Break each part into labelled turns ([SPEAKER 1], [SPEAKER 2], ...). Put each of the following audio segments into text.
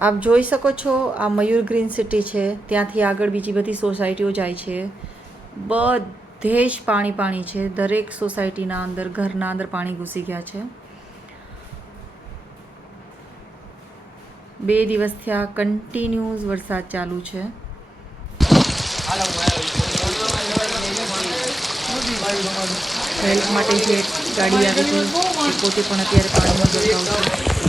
[SPEAKER 1] આપ જોઈ શકો છો, આ મયુર ગ્રીન સિટી છે, ત્યાંથી આગળ બીજી બધી સોસાયટીઓ જાય છે. બધે જ પાણી પાણી છે, દરેક સોસાયટીના અંદર, ઘરના અંદર પાણી ઘૂસી ગયા છે. બે દિવસથી આ કન્ટિન્યુઅસ વરસાદ ચાલુ છે. હેલ્પ માટે જે ગાડી આવે છે પોતે પણ અત્યારે પાણીમાં ગરકાવ છે.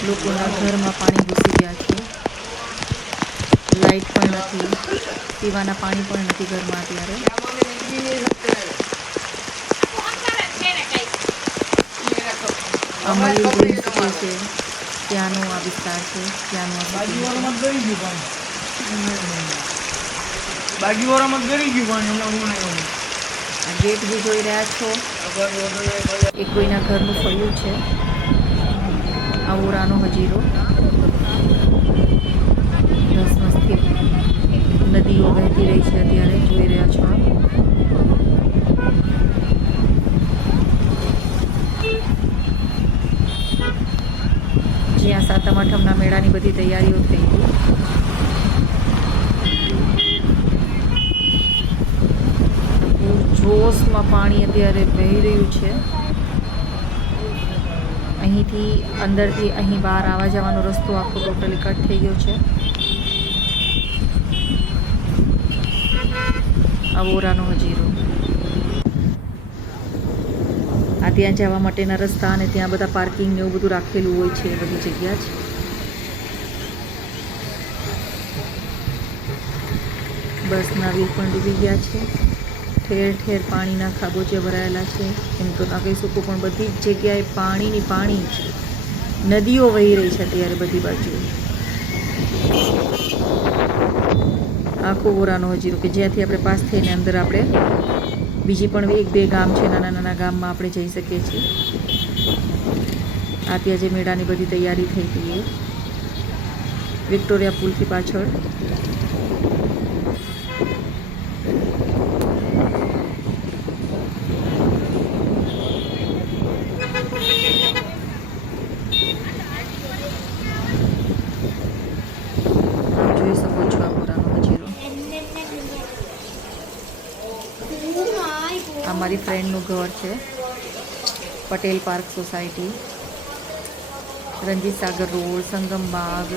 [SPEAKER 1] લોકોના ઘરમાં પાણી ઘૂસી ગયા છે. લાઇટ પણ નથી. પીવાના પાણી પણ નથી ઘરમાં અત્યારે. અમલી ગ્રીન સિટી છે ત્યાંનો આ વિસ્તાર છે ત્યાંનું છે.
[SPEAKER 2] બાગીવાળામાં ગરી ગયું પાણી. હું નહીં
[SPEAKER 1] આ ગેટ બી જોઈ રહ્યા છો. એ કોઈના ઘરનું ફળ્યું છે. આ ઓરાનો હજીરો ધસમસથી નદીઓ વહેતી રહી છે અત્યારે, જોઈ રહ્યા છો જ્યાં સાતમ આઠમના મેળાની બધી તૈયારીઓ થઈ ગઈ જોશમાં પાણી અત્યારે વહી રહ્યું છે. અહીંથી અંદરથી અહીં બહાર આવવા જવાનો રસ્તો આખો ટોટલી કટ થઈ ગયો છે. અવોરાનો હજીરો આ ત્યાં જવા માટેના રસ્તા અને ત્યાં બધા પાર્કિંગ એવું બધું રાખેલું હોય છે બધી જગ્યા જ. બસના વ્યૂ પણ ડૂબી ગયા છે. ઠેર ઠેર પાણીના ખાબોચિયા ભરાયેલા છે. એમ તો ના કહી શકું પણ બધી જ જગ્યાએ પાણીની પાણી છે નદીઓ વહી રહી છે અત્યારે બધી બાજુ આખો ઓરાનો હજીરો કે જ્યાંથી આપણે પાસ થઈને અંદર આપણે બીજી પણ એક બે ગામ છે, નાના નાના ગામમાં આપણે જઈ શકીએ છીએ. આ ત્યાં જે મેળાની બધી તૈયારી થઈ હતી એ વિક્ટોરિયા પુલથી પાછળ આપ જોઈ શકો છો આ ઓરાનો હજીરો આ મારી ફ્રેન્ડનું ઘર છે. Patel park society. Ranjit Sagar road, Sangam Bagh.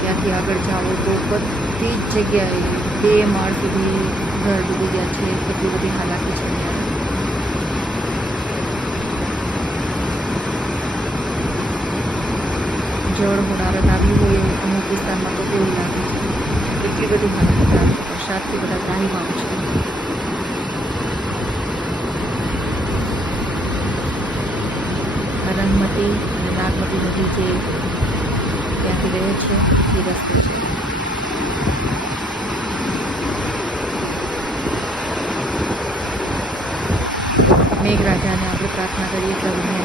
[SPEAKER 1] ત્યાંથી આગળ જાઓ તો બધી જ જગ્યાએ બે માળ સુધી ઘર ડૂબી ગયા છે. કેટલી બધી હાલાકી છે. જળ હોનારત આવ્યું હોય અમુક વિસ્તારમાં તો એવું લાગે છે. એટલી બધી હાલાકી વરસાદથી બધા ત્રાહીમામ છે. રંગમતી અને નાગમતી નદી જે ત્યાંથી વહે છે, એ રસ્તો છે. મેઘરાજાને આપણે પ્રાર્થના કરીએ પ્રભુને